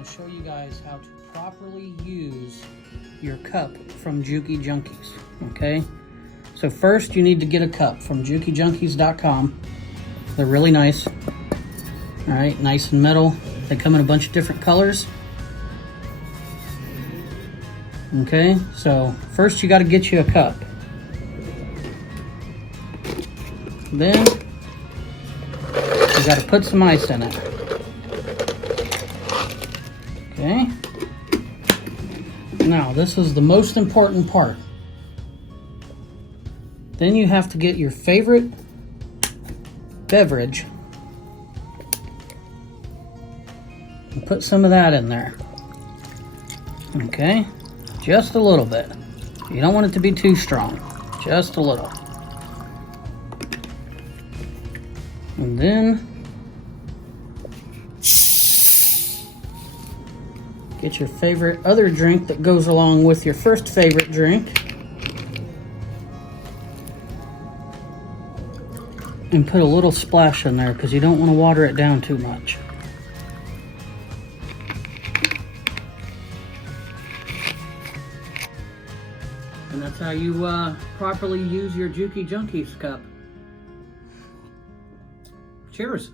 going to show you guys how to properly use your cup from Juki Junkies, okay? So first you need to get a cup from JukiJunkies.com. They're really nice. All right, nice and metal. They come in a bunch of different colors. Okay, so first you got to get you a cup. Then you got to put some ice in it. Okay. Now this is the most important part. Then you have to get your favorite beverage and put some of that in there. Okay, just a little bit. You don't want it to be too strong, just a little. And then get your favorite other drink that goes along with your first favorite drink and put a little splash in there because you don't want to water it down too much. And that's how you properly use your Juki Junkies cup. Cheers.